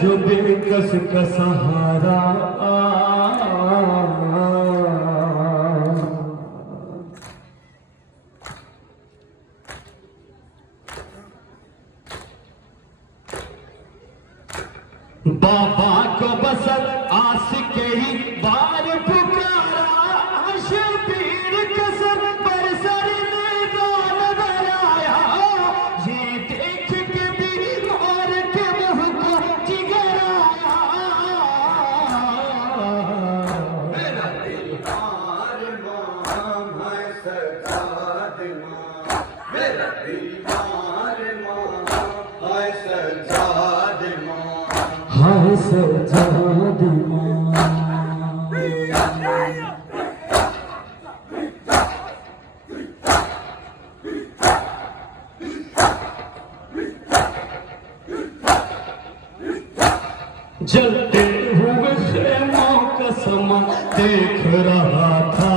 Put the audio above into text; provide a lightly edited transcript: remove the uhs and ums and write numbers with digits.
जो बेकस का सहारा। बाबा को बसर आस के ही बार पुकारा, शबीर कसर पर सर ने दान बनाया। ये देख के भी और के मुँह को जिगर आया। मेरा दिलदार मां है सजाद मां, मेरा दिलदार मां है सजाद मां, हाय सजाद मां। जलते हुए खेमों का समा देख रहा था।